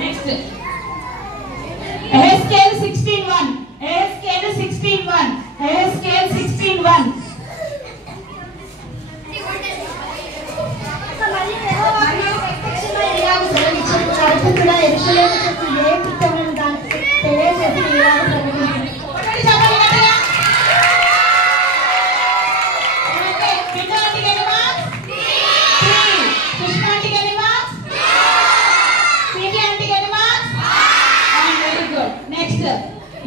Next ఎహెస్కేల్ 16:1 ఎహెస్కేల్ 16:1 ఎహెస్కేల్ 16:1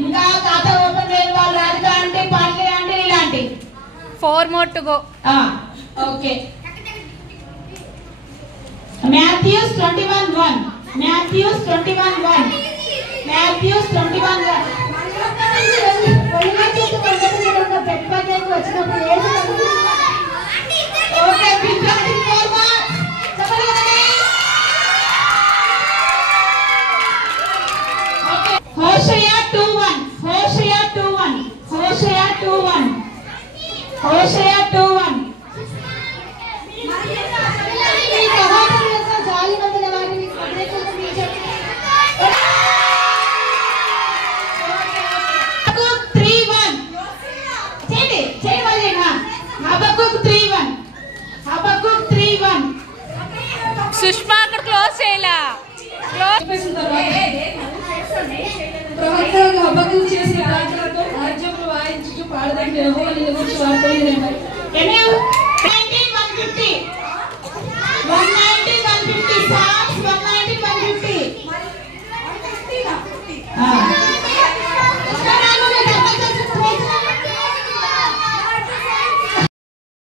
ఇంకా ఖాతా open చేయని వాళ్ళు రాధిక అంటే పాటలే అంటే ఇలాంటి 4 more to go. Okay Matthews 21:1 Matthews 21:1 Matthews 21:1 okay big హోషేయ 2:1 హోషేయ 2:1 హోషేయ 2:1 హోషేయ 2:1 సుష్మా అక్కడ క్లోజ్ చేయాలా హబక్కు చేసిన రాజ్యాలతో రాజ్యములు వాయించుచు పాడదండి యెహోవా నీ గురించి వార్తలు